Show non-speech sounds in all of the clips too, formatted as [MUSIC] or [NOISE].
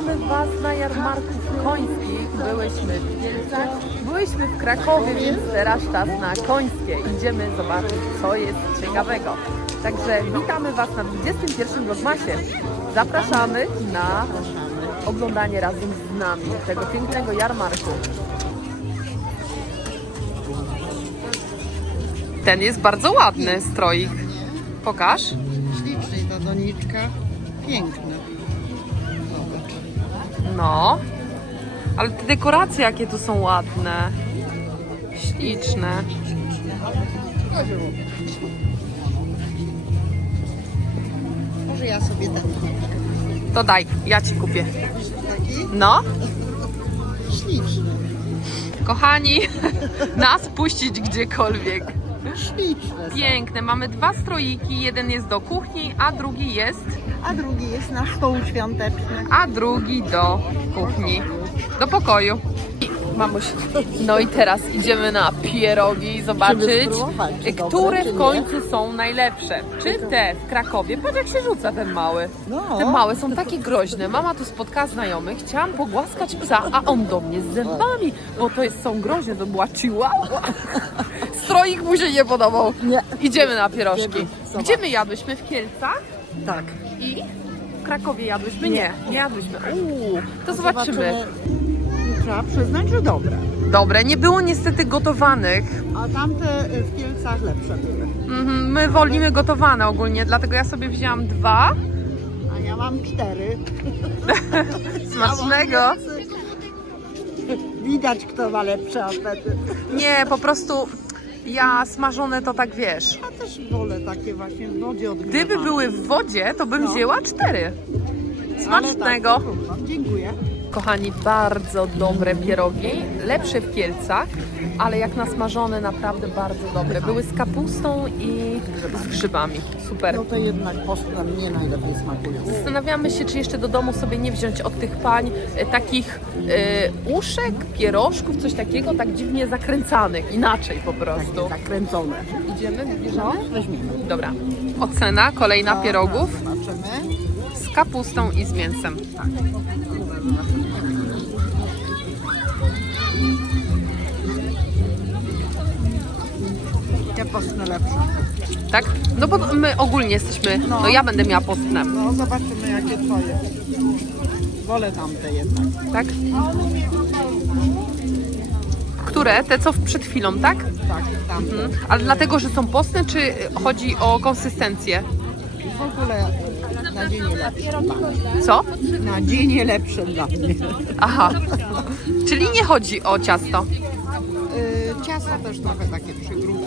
witamy Was na jarmarku w Końskich. Byłyśmy w Kielcach, byłyśmy w Krakowie, więc teraz czas na Końskie. Idziemy zobaczyć, co jest ciekawego. Także witamy Was na 21 Vlogmasie. Zapraszamy na oglądanie razem z nami tego pięknego jarmarku. Ten jest bardzo ładny stroik. Pokaż. Śliczny ta doniczka. Piękna. No. Ale te dekoracje jakie tu są ładne. Śliczne. Może ja sobie ten To daj, ja ci kupię. taki No, śliczny. kochani, [LAUGHS] nas puścić gdziekolwiek. Śliczne. są. Piękne. Mamy dwa stroiki. Jeden jest do kuchni, a drugi jest, A drugi jest na stół świąteczny. a drugi do kuchni. Do pokoju. Mamuś, no i teraz idziemy na pierogi zobaczyć, spróbować, czy dobre, które czy w nie. końcu są najlepsze. Czy te w Krakowie? Patrz jak się rzuca ten mały. No. Te małe są takie groźne. Mama tu spotkała znajomych, chciałam pogłaskać psa, a on do mnie z zębami, bo to jest, są groźne, to była chihuahua. Stroik mu się nie podobał. Nie. Idziemy na pierożki. Zobacz. Gdzie my jadłyśmy? W Kielcach? Tak. I w Krakowie jadłyśmy? Nie, nie jadłyśmy. Uuu, to zobaczymy. Trzeba przyznać, że dobre. Dobre, nie było niestety gotowanych. A tamte y, w Kielcach lepsze były. Mhm, My wolimy gotowane ogólnie, dlatego ja sobie wzięłam dwa. A ja mam cztery. [LAUGHS] Smacznego. Widać, kto ma lepszy apetyt. Nie, po prostu ja smażone to tak wiesz. Ja też wolę takie właśnie w wodzie odgrzewane. Gdyby były w wodzie, to bym No. wzięła cztery. Ale Smacznego. tak, trudno. Dziękuję. Kochani, bardzo dobre pierogi, lepsze w Kielcach, ale jak nasmażone naprawdę bardzo dobre. Były z kapustą i z grzybami. Super. No to jednak postra mnie najlepiej smakują. Zastanawiamy się, czy jeszcze do domu sobie nie wziąć od tych pań e, takich e, uszek, pierożków, coś takiego, tak dziwnie zakręcanych, inaczej po prostu. Zakręcone. Idziemy, No, bierzemy? weźmiemy. Dobra. Ocena kolejna No, pierogów Zobaczymy. Kapustą i z mięsem. Te postne lepsze. Tak? No bo my ogólnie jesteśmy, no, No. ja będę miała postne, No zobaczymy jakie twoje. Wolę tamte jednak. tak? Które? Te co przed chwilą, tak? Tak, tamte. Mhm. Ale dlatego, że są postne, czy chodzi o konsystencję? W ogóle na dzień lepsze. Co? Na dzień lepsze dla mnie. Aha. Czyli nie chodzi o ciasto. Yy, ciasto też trochę takie przygrube.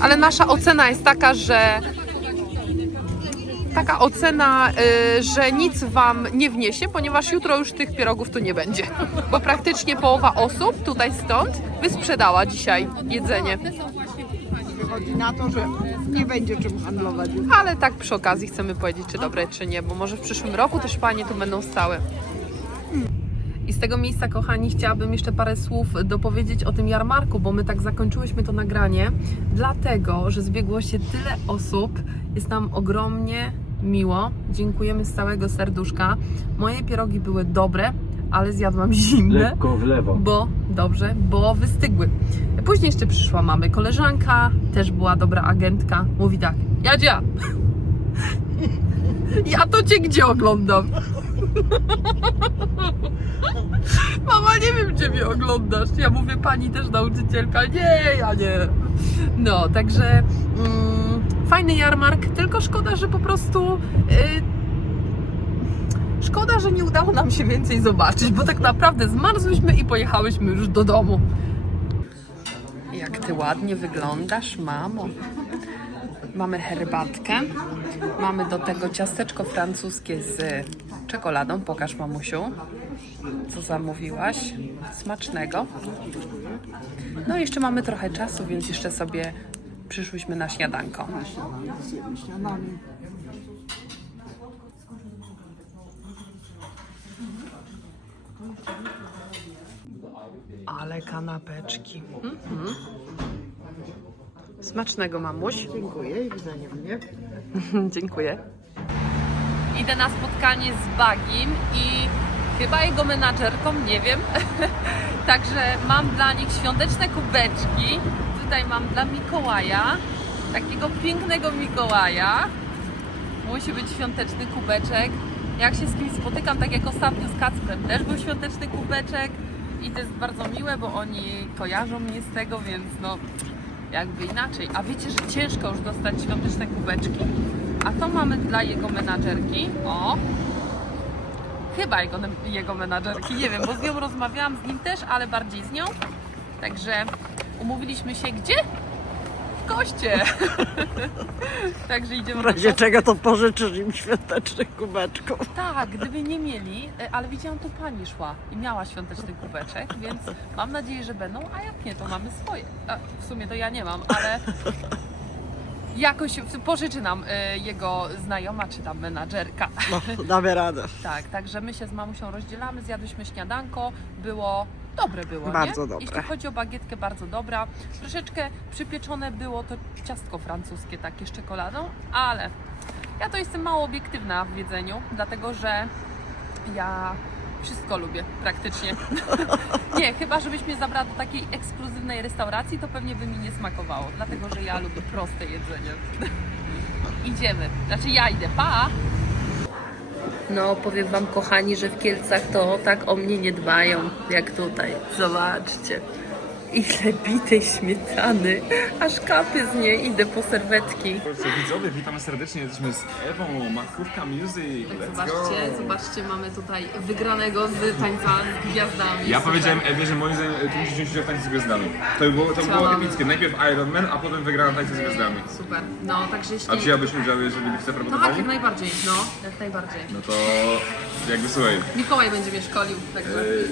Ale nasza ocena jest taka, że taka ocena, y, że nic wam nie wniesie, ponieważ jutro już tych pierogów tu nie będzie. Bo praktycznie połowa osób tutaj stąd wysprzedała dzisiaj jedzenie. Wychodzi na to, że nie będzie czym handlować. Ale tak przy okazji chcemy powiedzieć, czy dobre, czy nie, bo może w przyszłym roku też panie tu będą stały. I z tego miejsca, kochani, chciałabym jeszcze parę słów dopowiedzieć o tym jarmarku, bo my tak zakończyłyśmy to nagranie, dlatego, że zbiegło się tyle osób. Jest nam ogromnie miło. Dziękujemy z całego serduszka. Moje pierogi były dobre, ale zjadłam zimne Lekko w lewo. bo dobrze, bo wystygły. Później jeszcze przyszła mamy koleżanka, też była dobra agentka. Mówi tak, Jadzia, [LAUGHS] ja to cię gdzie oglądam? [LAUGHS] Mama, nie wiem, gdzie mnie oglądasz. Ja mówię, pani też nauczycielka. Nie, ja nie. No, także mm, fajny jarmark, tylko szkoda, że po prostu... y, Szkoda, że nie udało nam się więcej zobaczyć, bo tak naprawdę zmarzłyśmy i pojechałyśmy już do domu. Jak ty ładnie wyglądasz, mamo. Mamy herbatkę. Mamy do tego ciasteczko francuskie z czekoladą. Pokaż, mamusiu, co zamówiłaś. Smacznego. No i jeszcze mamy trochę czasu, więc jeszcze sobie przyszłyśmy na śniadanko. Zjemy śniadanie. Ale kanapeczki. Mhm. Smacznego, mamuś. Dziękuję i widzenia mnie. [LAUGHS] Dziękuję. Idę na spotkanie z Bagim i chyba jego menadżerką, nie wiem. [LAUGHS] Także mam dla nich świąteczne kubeczki. Tutaj mam dla Mikołaja, takiego pięknego Mikołaja. Musi być świąteczny kubeczek. Jak się z kimś spotykam, tak jak ostatnio z Kacprem, też był świąteczny kubeczek. I to jest bardzo miłe, bo oni kojarzą mnie z tego, więc no jakby inaczej. A wiecie, że ciężko już dostać świąteczne kubeczki? A to mamy dla jego menadżerki. O! Chyba jego, jego menadżerki, nie wiem, bo z nią rozmawiałam, z nim też, ale bardziej z nią. Także umówiliśmy się gdzie? W koście. [LAUGHS] Także idziemy W do razie czego to pożyczysz im świątecznych kubeczków. tak, gdyby nie mieli, e, ale widziałam tu pani szła i miała świąteczny kubeczek, więc mam nadzieję, że będą, a jak nie, to mamy swoje. A, w sumie to ja nie mam, ale [LAUGHS] jakoś pożyczy nam e, jego znajoma czy tam menadżerka. No, damy radę. [LAUGHS] Tak, także my się z mamusią rozdzielamy, zjadłyśmy śniadanko, było dobre było, Bardzo nie? dobre. Jeśli chodzi o bagietkę, bardzo dobra. Troszeczkę przypieczone było to ciastko francuskie takie z czekoladą, ale ja to jestem mało obiektywna w jedzeniu, dlatego że ja wszystko lubię praktycznie. [LAUGHS] nie, chyba żebyś mnie zabrała do takiej ekskluzywnej restauracji, to pewnie by mi nie smakowało, dlatego że ja lubię proste jedzenie. [LAUGHS] Idziemy, znaczy ja idę, pa! No, powiem Wam, kochani, że w Kielcach to tak o mnie nie dbają, jak tutaj. Zobaczcie. Ile bitej śmietany, aż kapie z niej, idę po serwetki. Widzowie, witamy serdecznie, jesteśmy z Ewą, Makówka Music, Tak, let's zobaczcie, go! zobaczcie, mamy tutaj wygranego z tańca z gwiazdami. Ja Super. powiedziałem Ewie, że moim zdaniem ty musisz wziąć udział w tańcu z gwiazdami. To było, to było epickie. Najpierw Iron Man, a potem wygrana tańce z gwiazdami. Super, no także jeśli... A wzięłabyś udział, jeżeli byście Tak, zaproponowali? jak najbardziej, no, jak najbardziej. No to jakby słuchaj, Mikołaj będzie mnie szkolił, także... Yy,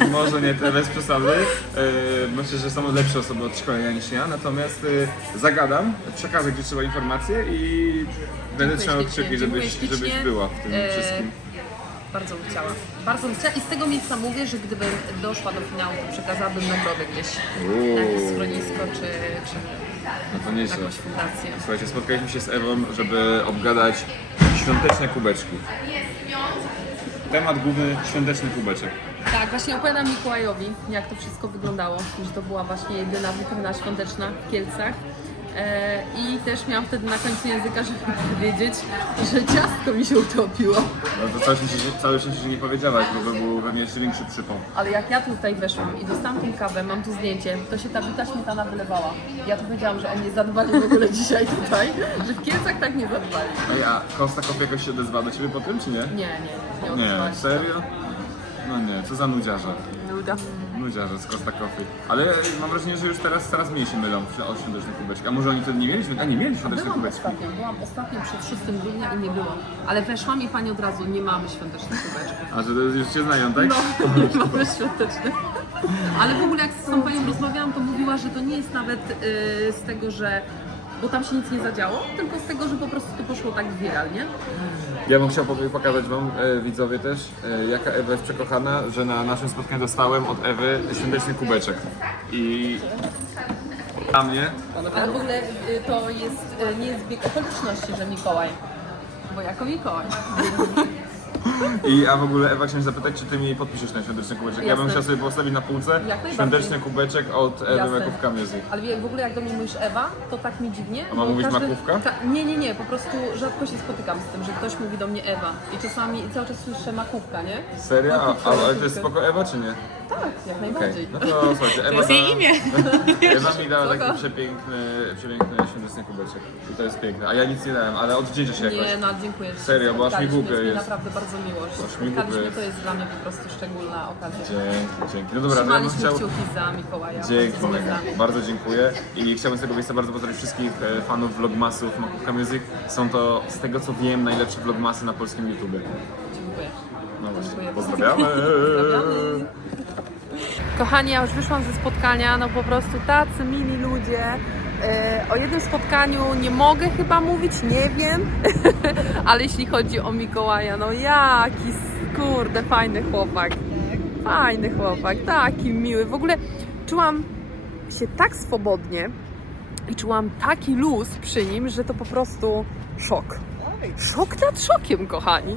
No, może nie te bez przesady. Yy, Myślę, że są lepsze osoby od szkolenia niż ja, natomiast yy, zagadam, przekażę gdzie trzeba informacje i będę trzymał ślicznie, kciuki, dziękuję żebyś, ślicznie. żebyś była w tym E, wszystkim. Bardzo bym chciała. Bardzo bym chciała i z tego miejsca mówię, że gdybym doszła do finału, to przekazałabym nagrodę gdzieś. Uuu. Na jakieś schronisko czy, czy No to na nieźle. jakąś fundację. Słuchajcie, spotkaliśmy się z Ewą, żeby obgadać świąteczne kubeczki. Temat główny świąteczny kubeczek. Tak, właśnie opowiadam Mikołajowi, jak to wszystko wyglądało, że to była właśnie jedyna witryna świąteczna w Kielcach. E, I też miałam wtedy na końcu języka, żeby [LAUGHS] powiedzieć, że ciastko mi się utopiło. No to całe szczęście, że nie powiedziałaś, bo by był pewnie jeszcze większy przypał. Ale jak ja tutaj weszłam i dostałam tą kawę, mam tu zdjęcie, to się ta bita śmietana wylewała. Ja tu powiedziałam, że oni nie zadbali w ogóle dzisiaj tutaj, że w Kielcach tak nie zadbali. No i a Kosta Kof jakoś się odezwała do Ciebie po tym, czy nie? Nie, nie, nie. nie serio? No nie, co za nudziarze. Nuda. Nudziarze z Costa Coffee. Ale mam wrażenie, że już teraz coraz mniej się mylą przy- o świąteczne kubeczki. A może oni wtedy nie mieli? A nie mieli świąteczne Byłam kubeczki. ostatnio, byłam ostatnio przed 6 grudnia i nie było. Ale weszłam i pani od razu, nie mamy świątecznych kubeczków. A że to już Cię znają, tak? No, [LAUGHS] nie mamy świątecznych. Ale w ogóle jak z tą panią rozmawiałam, to mówiła, że to nie jest nawet y, z tego, że... Bo tam się nic nie zadziało, tylko z tego, że po prostu to poszło tak viral, nie? Ja bym chciał pokazać Wam, e, widzowie też, e, jaka Ewa jest przekochana, że na naszym spotkaniu dostałem od Ewy świąteczny kubeczek. I dla mnie Ale w ogóle y, to jest, y, nie jest zbieg okoliczności, że Mikołaj. Bo jako Mikołaj. [LAUGHS] I a w ogóle Ewa chciałem zapytać, czy ty mi podpiszesz ten świąteczny kubeczek? Ja bym Jasne. chciał sobie postawić na półce najbardziej. świąteczny kubeczek od Ewy Jasne. Makówka Music. Ale w ogóle jak do mnie mówisz Ewa, to tak mi dziwnie. A mam bo mówić makówka? Ka- nie, nie, nie, po prostu rzadko się spotykam z tym, że ktoś mówi do mnie Ewa. I czasami cały czas słyszę makówka, nie? Serio? A, Makówka, a, ale to makówka. jest spoko Ewa, czy nie? Tak, jak Okej, najbardziej. no to słuchajcie, Ewa, jest jej imię. [LAUGHS] Ewa mi dała taki przepiękny, przepiękny świąteczny kubeczek. I to jest piękne. A ja nic nie dałem, ale odwdzięczę się jakoś. Nie, no dziękuję. że się Serio, bo aż mi spotkaliśmy, głupio mi jest. naprawdę bardzo miło, że się Aż mi głupio spotkaliśmy. jest. To jest dla mnie po prostu szczególna okazja. Dzięki, dzięki. No dobra, to ja bym Trzymaliśmy chciał... kciuki za Mikołaja. Dzięki, bardzo Bardzo dziękuję i chciałbym z tego miejsca bardzo pozdrowić wszystkich e, fanów vlogmasów Makówka Music. Są to, z tego co wiem, najlepsze vlogmasy na polskim YouTube. Dziękuję. No właśnie, Dziękuję. pozdrawiamy! Pozdrawiamy. [LAUGHS] Kochani, ja już wyszłam ze spotkania, no po prostu tacy mili ludzie. E, O jednym spotkaniu nie mogę chyba mówić, nie wiem, [LAUGHS] ale jeśli chodzi o Mikołaja, no jaki kurde, fajny chłopak. Fajny chłopak, taki miły. W ogóle czułam się tak swobodnie i czułam taki luz przy nim, że to po prostu szok. Szok nad szokiem, kochani.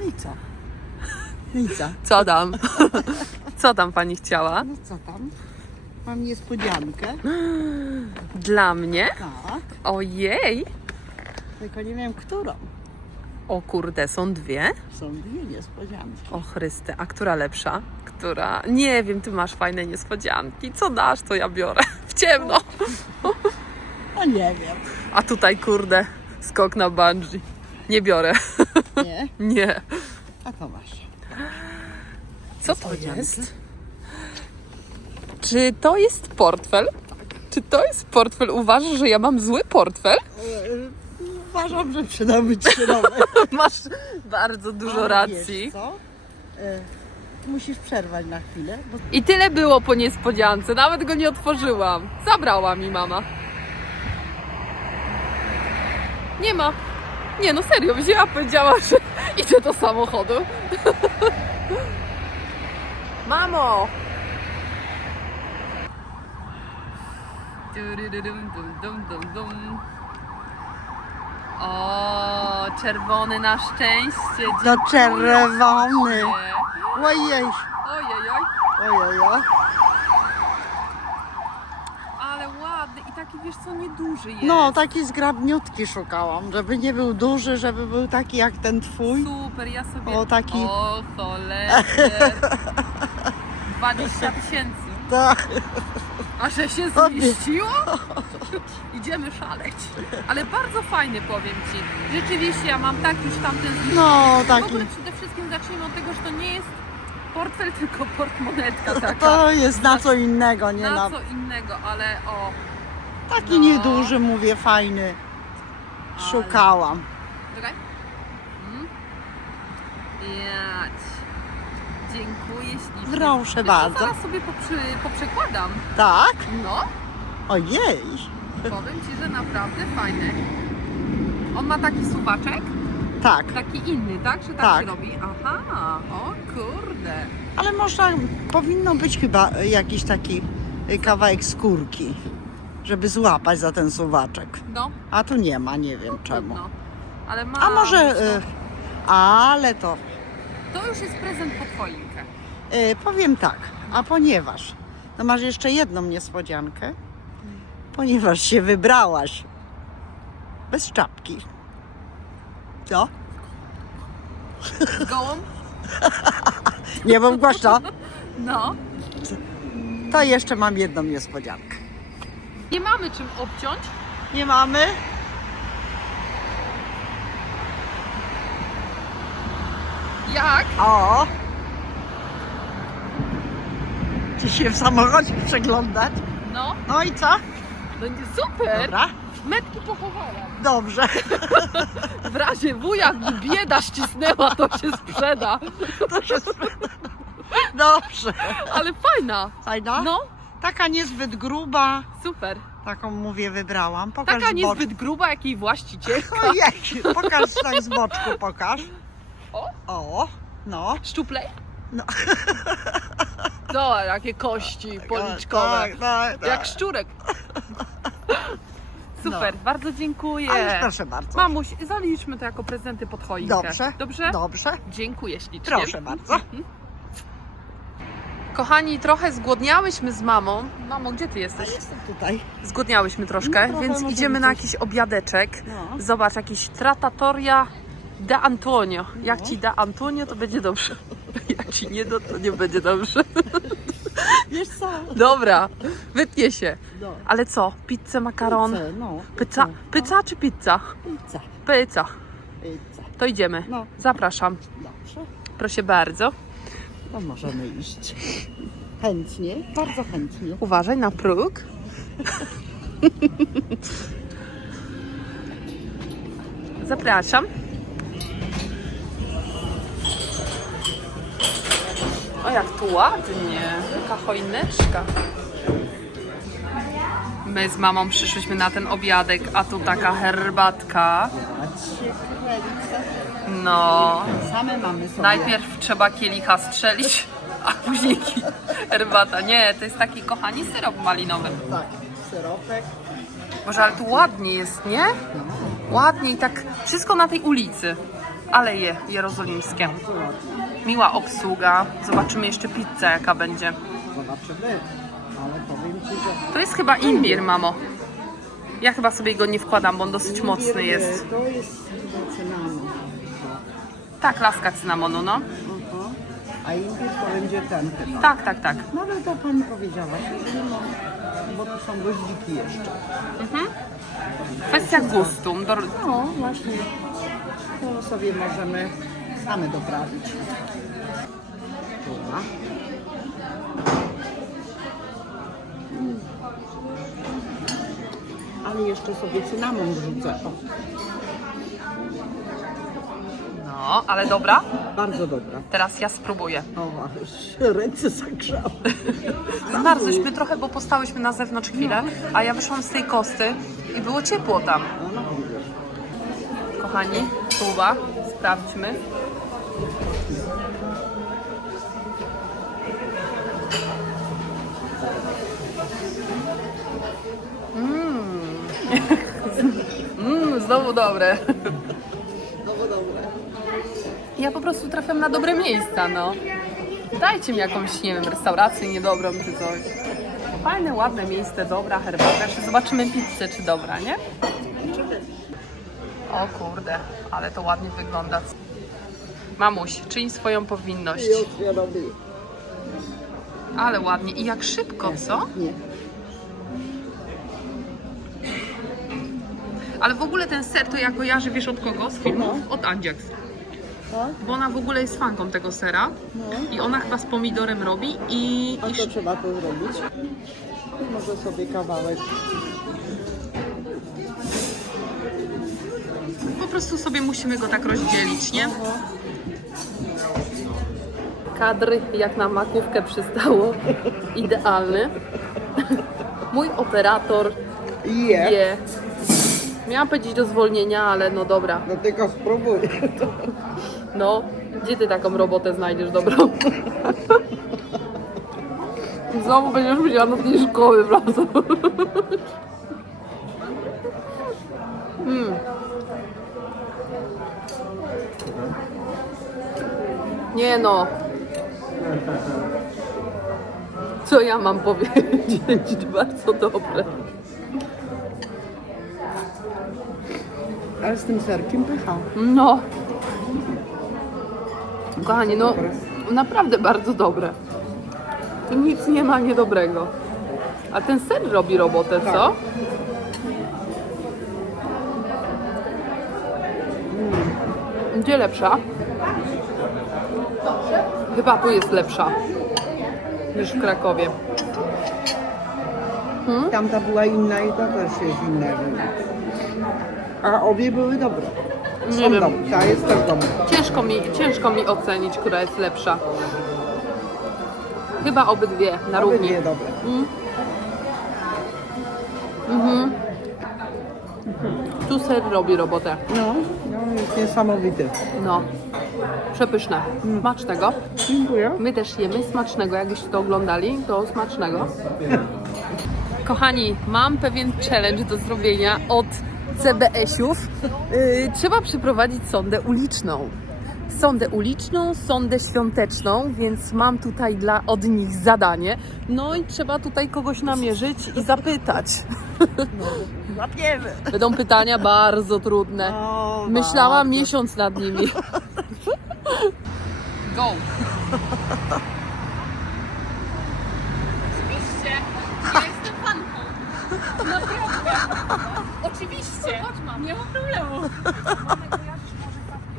No i co? No i co? Co tam? Co tam pani chciała? No co tam? Mam niespodziankę. [GASPS] Dla mnie? Tak. Ojej! Tylko nie wiem, którą. O kurde, są dwie? Są dwie niespodzianki. O Chryste, a która lepsza? Która? Nie wiem, ty masz fajne niespodzianki. Co dasz, to ja biorę. [LAUGHS] W ciemno. [LAUGHS] No nie wiem. A tutaj, kurde, skok na bungee. Nie biorę. Nie? [LAUGHS] Nie. A to masz. Co to jest? Czy to jest portfel? Czy to jest portfel? Uważasz, że ja mam zły portfel? E, Uważam, że przydałby ci się. [LAUGHS] Masz bardzo dużo Ale racji. Wiesz co? E, Musisz przerwać na chwilę, bo I tyle było po niespodziance. Nawet go nie otworzyłam. Zabrała mi mama. Nie ma. Nie no serio, wzięła, powiedziała, że [LAUGHS] idzie do samochodu. [LAUGHS] Mamo! O, czerwony na szczęście. Dziękuję czerwony. Ojej, Ojej, oj. ojej, oj. Ale ładny i taki wiesz co, nieduży jest. No, taki zgrabniutki szukałam, żeby nie był duży, żeby był taki jak ten twój. Super, ja sobie... O, taki- O, cholera. [LAUGHS] 20 tysięcy. Tak. A że się zmieściło? [LAUGHS] Idziemy szaleć. Ale bardzo fajny, powiem Ci. Rzeczywiście, ja mam tak już tamten zniszczony. No, W taki. ogóle przede wszystkim zacznijmy od tego, że to nie jest portfel, tylko portmonetka taka. To jest na co innego, nie na na... co innego, ale o... Taki no. nieduży, mówię, fajny. Szukałam. Czekaj. Mm. Jać. Dziękuję. Proszę bardzo. Zaraz sobie poprzy, poprzekładam. Tak? No, Ojej. powiem Ci, że naprawdę fajny. On ma taki suwaczek, Tak. taki inny, tak? Że tak, Tak. się robi? Aha, o kurde. Ale można, powinno być chyba jakiś taki y, kawałek skórki, żeby złapać za ten suwaczek. No, A tu nie ma, nie wiem czemu. trudno. Ale ma... A może... Y, ale to... To już jest prezent pod choinkę. Y, powiem tak, a ponieważ... No masz jeszcze jedną niespodziankę. Ponieważ się wybrałaś bez czapki. Co? Z gołą? [LAUGHS] Nie mam głośno. No. To jeszcze mam jedną niespodziankę. Nie mamy czym obciąć. Nie mamy? Jak? O! Czy się w samochodzie przeglądać? No, No i co? będzie super. Dobra. Metki pochowałam. Dobrze. W razie wuja bieda ścisnęła, to się sprzeda. To się. Dobrze. Ale fajna. Fajna? No, Taka niezbyt gruba. super. Taką mówię wybrałam. Pokaż Taka z boczku. niezbyt gruba, jak jej właściciel. Ojej, pokaż tak z boczku, pokaż. O. O, no. Szczuplej? No. [LAUGHS] Zobacz, jakie kości policzkowe. Tak, tak, tak. Jak szczurek. [LAUGHS] Super, bardzo dziękuję. Ale proszę bardzo. Mamuś, zaliczmy to jako prezenty pod choinkę. Dobrze. Dobrze? Dobrze. Dziękuję ślicznie. Proszę bardzo. Kochani, trochę zgłodniałyśmy z mamą. Mamo, gdzie ty jesteś? Jestem tutaj. Zgłodniałyśmy troszkę, No, trochę więc idziemy na coś. jakiś obiadeczek. No. Zobacz, jakiś trattoria de Antonio. Jak No. ci da Antonio, to będzie dobrze. Ci nie da, to nie będzie dobrze. [LAUGHS] Wiesz co? Dobra, wytnie się. No. Ale co? Pizzę, makaron? Pizzę, no. Pizza? Pizza czy pizza? Pizza. Pizza. Pizza. To idziemy. No. Zapraszam. Dobrze. Proszę bardzo. To możemy iść. Chętnie, bardzo chętnie. Uważaj na próg. [LAUGHS] Zapraszam. O, jak tu ładnie. Taka choineczka. My z mamą przyszłyśmy na ten obiadek, a tu taka herbatka. No, Same mamy sobie. najpierw trzeba kielicha strzelić, a później ki- herbata. Nie, to jest taki kochani syrop malinowy. Tak, syropek. Może ale tu ładnie jest, nie? No. Ładnie i tak wszystko na tej ulicy. Aleje jerozolimskie. Miła obsługa. Zobaczymy jeszcze pizzę jaka będzie. Zobaczymy. Ale powiem Ci, że To jest chyba imbir, mamo. Ja chyba sobie go nie wkładam, bo on dosyć mocny jest. To jest chyba cynamon. Tak, laska cynamonu, no. Aha. A imbir to będzie ten chyba. Tak, tak, tak. No ale to pani powiedziała, że nie bo tu są goździki jeszcze. Kwestia gustu. Do... No właśnie. To sobie możemy same doprawić. Dobra. Mm. Ale jeszcze sobie cynamon wrzucę. O, No, ale dobra. bardzo dobra. Teraz ja spróbuję. O, się ręce zagrzały. [LAUGHS] Zmarzłyśmy trochę, bo postałyśmy na zewnątrz chwilę, a ja wyszłam z tej kosty i było ciepło tam. No, no widzisz. Kochani, próba, sprawdźmy. Znowu dobre. No bo dobre. Ja po prostu trafiam na dobre miejsca, no. Dajcie mi jakąś, nie wiem, restaurację niedobrą czy coś. Fajne, ładne miejsce, dobra herbata. Jeszcze zobaczymy pizzę, czy dobra, nie? O kurde, ale to ładnie wygląda. Mamuś, czyń swoją powinność. Ale ładnie. I jak szybko, co? Nie. Ale w ogóle ten ser to ja kojarzę, wiesz od kogo? Z filmów? Od Andziax. Tak? Bo ona w ogóle jest fanką tego sera. No. I ona chyba z pomidorem robi i... A i to trzeba to zrobić. Może sobie kawałek. Po prostu sobie musimy go tak rozdzielić, nie? Kadry jak na makówkę przystało. Idealny. Mój operator Je. je. Miałam powiedzieć do zwolnienia, ale no dobra. No tylko spróbuj. No, gdzie ty taką robotę znajdziesz dobrą? [LAUGHS] Znowu będziesz musiała do tej szkoły wracać. Mm. Nie no. Co ja mam powiedzieć? [LAUGHS] Bardzo dobre. Ale z tym serkiem pycha. No. Kochani, no naprawdę bardzo dobre. Tu nic nie ma niedobrego. A ten ser robi robotę, co? Gdzie lepsza? Chyba tu jest lepsza niż w Krakowie. Tamta była inna i ta też jest inna. A obie były dobre. Nie Są wiem. dobre. Ta jest też dobra. Ciężko mi, ciężko mi ocenić, która jest lepsza. Chyba obydwie na równi. Obydwie dobre. Tu ser robi robotę. No, no jest niesamowity. No, przepyszne. Smacznego. Dziękuję. My też jemy smacznego. Jakbyście to oglądali, to smacznego. [LAUGHS] Kochani, mam pewien challenge do zrobienia od CBS-ów. Yy, trzeba przeprowadzić sondę uliczną. Sondę uliczną, sondę świąteczną, więc mam tutaj dla od nich zadanie. No i trzeba tutaj kogoś namierzyć i zapytać. Łapiemy. Będą pytania bardzo trudne. O, Myślałam bardzo. miesiąc nad nimi. Go! Oczywiście, ja jestem fanką. Naprawdę. Oczywiście. Nie ma problemu.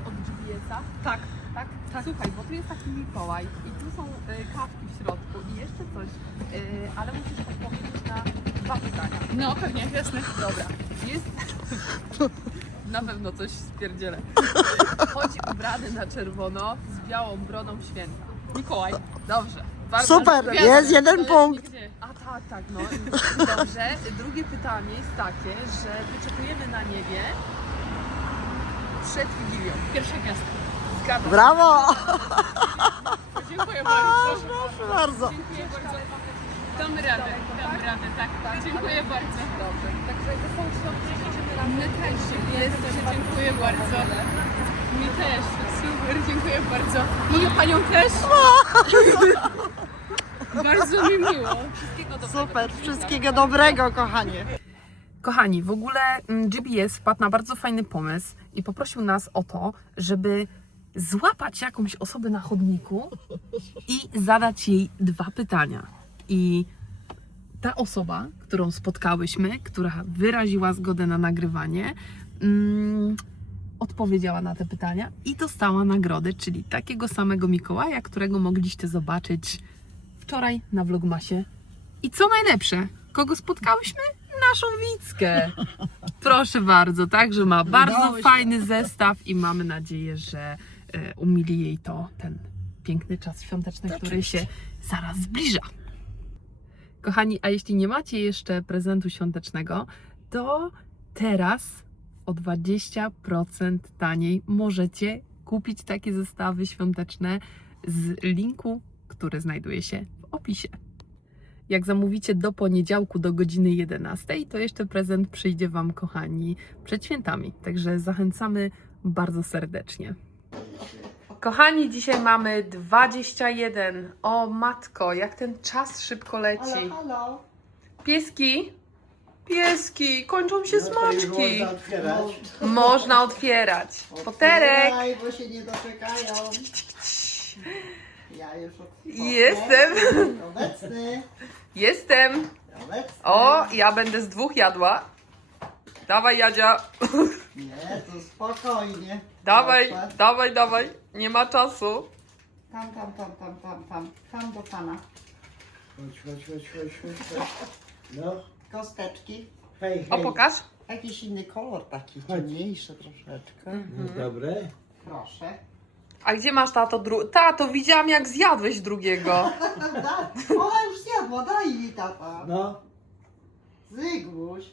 od GPS-a? Tak, tak, tak. Słuchaj, bo tu jest taki Mikołaj i tu są e, kawki w środku i jeszcze coś, e, ale musisz odpowiedzieć na dwa pytania. No pewnie, jasne. Dobra, jest... Na pewno coś spierdzielę. Chodzi ubrany na czerwono z białą brodą święta. Mikołaj. Dobrze. Bardzo Super, dobrze. jest jeden punkt. Gdzie? A tak, tak, no. Dobrze. Drugie pytanie jest takie, że wyczekujemy na niebie przed Wigilią. Pierwsze gwiazdka. Zgadzam. się. Brawo! Dziękuję bardzo. Proszę bardzo. Dziękuję bardzo. Damy radę, damy radę, tak. Dziękuję bardzo. Dobrze. Także wesołych świąt życzymy My też. Jesteście, dziękuję bardzo. Mi też. Super, dziękuję bardzo. Mogę panią też? bardzo mi miło. Wszystkiego dobrego. Super, wszystkiego dobrego, kochanie. Kochani, w ogóle mm, GBS wpadł na bardzo fajny pomysł i poprosił nas o to, żeby złapać jakąś osobę na chodniku i zadać jej dwa pytania. I ta osoba, którą spotkałyśmy, która wyraziła zgodę na nagrywanie, mm, odpowiedziała na te pytania i dostała nagrodę, czyli takiego samego Mikołaja, którego mogliście zobaczyć wczoraj na Vlogmasie. I co najlepsze, kogo spotkałyśmy? Naszą Wickę. [LAUGHS] Proszę bardzo, także ma bardzo fajny zestaw i mamy nadzieję, że e, umili jej to ten piękny czas świąteczny, który się zaraz zbliża. Kochani, a jeśli nie macie jeszcze prezentu świątecznego, to teraz o 20% taniej możecie kupić takie zestawy świąteczne z linku, który znajduje się w opisie. Jak zamówicie do poniedziałku do godziny 11, to jeszcze prezent przyjdzie Wam, kochani, przed świętami. Także zachęcamy bardzo serdecznie. Kochani, dzisiaj mamy 21. O matko, jak ten czas szybko leci. halo. Pieski, pieski, kończą się smaczki. Można otwierać. Można otwierać. Poterek, Otwieraj, bo się nie doczekają. Ja już otworzę. Jestem. Obecny. jestem. Obecny. O, ja będę z dwóch jadła. Dawaj, Jadzia. Nie, to spokojnie. Dawaj, Proszę. dawaj, dawaj. Nie ma czasu. Tam, tam, tam, tam, tam, tam. Tam do pana. Chodź, chodź, chodź, chodź, chodź, chodź. No, Kosteczki. hej, O, hej. pokaż. Jakiś inny kolor taki, ciemniejszy troszeczkę. No, dobre. Proszę. A gdzie masz tato dru... Tato, widziałam jak zjadłeś drugiego. Da, [LAUGHS] ona już zjadła, daj jej tata. No, Zygmuś.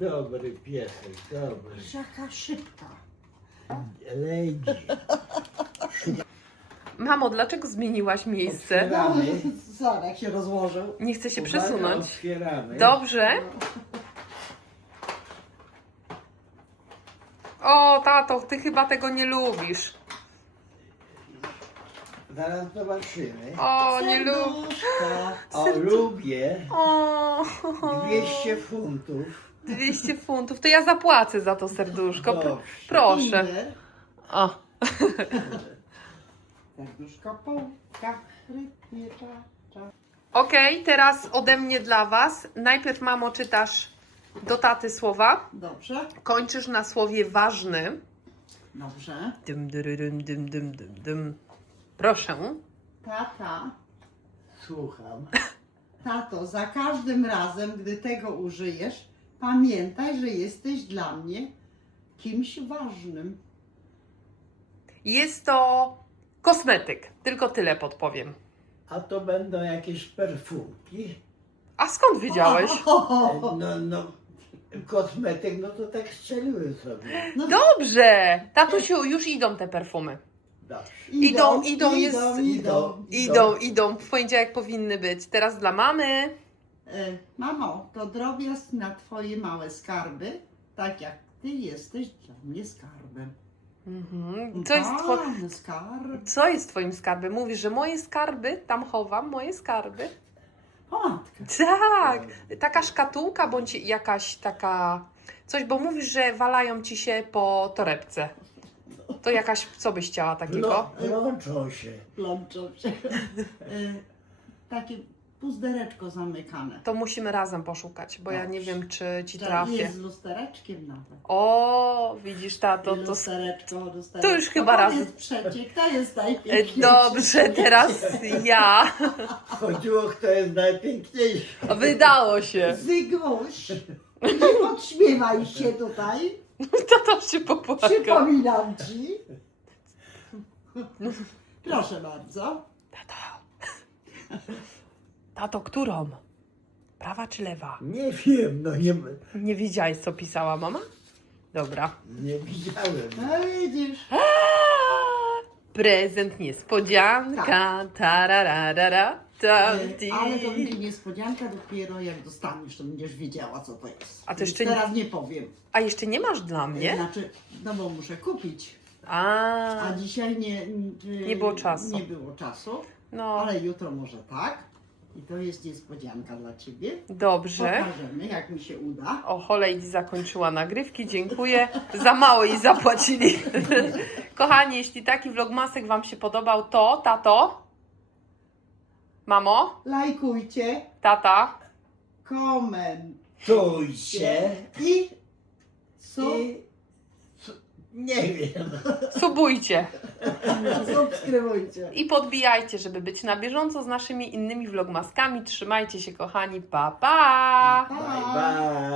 dobry piesek, dobry. Jaka szybka. Lady. Mamo, dlaczego zmieniłaś miejsce? No, Otwieramy. Zarek się rozłożył. Nie chcę się Uwaga, przesunąć. Otwieramy. Dobrze. O, tato, ty chyba tego nie lubisz. Zaraz zobaczymy. O, nie. Serduszko. O, lubię. O, 200 funtów. 200 funtów. To ja zapłacę za to serduszko. Dobrze. Proszę. O, [LAUGHS] Serduszko połka, rytmie cza, cza. okej, teraz ode mnie dla was. Najpierw, mamo, czytasz do taty słowa. Dobrze, Kończysz na słowie ważny. dobrze. Dym, dyryrym, dym, dym, dym, dym. Proszę. Tata, Słucham. tato, za każdym razem, gdy tego użyjesz, pamiętaj, że jesteś dla mnie kimś ważnym. Jest to kosmetyk. Tylko tyle podpowiem. A to będą jakieś perfumki. A skąd wiedziałeś? [LAUGHS] No, no, kosmetyk, no to tak strzeliłem sobie. Dobrze! Tatusiu, już idą te perfumy. Idą, idą, jest- idą, idą. Idą, idą. W poniedziałek powinny być. Teraz dla mamy. E, Mamo, to drobiazg na twoje małe skarby, tak jak ty jesteś dla mnie skarbem. Mhm. Co, jest two... Skarb. Co jest twoim skarbem? Mówisz, że moje skarby, tam chowam moje skarby. O matkę. Tak! Taka szkatułka bądź jakaś taka. Coś, bo mówisz, że walają ci się po torebce. To jakaś, co byś chciała takiego? Lo, łączą się. Plączą się. E, Takie puzdereczko zamykane. To musimy razem poszukać, bo ja nie wiem, czy ci To trafię. Jest z lustereczkiem nawet. O, widzisz, tato, I to lustereczko, lustereczko. to już chyba raz- Powiedz przecie, kto jest E, najpiękniejszy? Dobrze, teraz ja. Chodziło, kto jest najpiękniejszy. Wydało się. Zygmuś, nie podśmiewaj się tutaj. [LAUGHS] Tato się popłakał. Przypominam ci. Proszę bardzo. Tato. Tato, którą? Prawa czy lewa? Nie wiem, no nie, Nie widziałeś, co pisała mama? Dobra. nie widziałem. No widzisz. Prezent niespodzianka. Tararara. tam, E. Ale to będzie niespodzianka dopiero jak dostaniesz, to będziesz wiedziała co to jest. A to Więc jeszcze nie- teraz nie powiem. A jeszcze nie masz dla mnie? Znaczy, no bo muszę kupić. A, A dzisiaj nie, Nie było czasu. Nie było czasu, no ale jutro może tak. I to jest niespodzianka dla ciebie. dobrze. Pokażemy, jak mi się uda. O, Holejdi zakończyła nagrywki, dziękuję. Za mało jej zapłacili. [LAUGHS] Kochani, jeśli taki vlogmasek Wam się podobał, to tato, mamo, Lajkujcie, tata, komentujcie Tujcie i i... Nie wiem. subujcie subskrybujcie. i podbijajcie, żeby być na bieżąco z naszymi innymi vlogmaskami. Trzymajcie się, kochani, pa pa! Pa! Bye bye.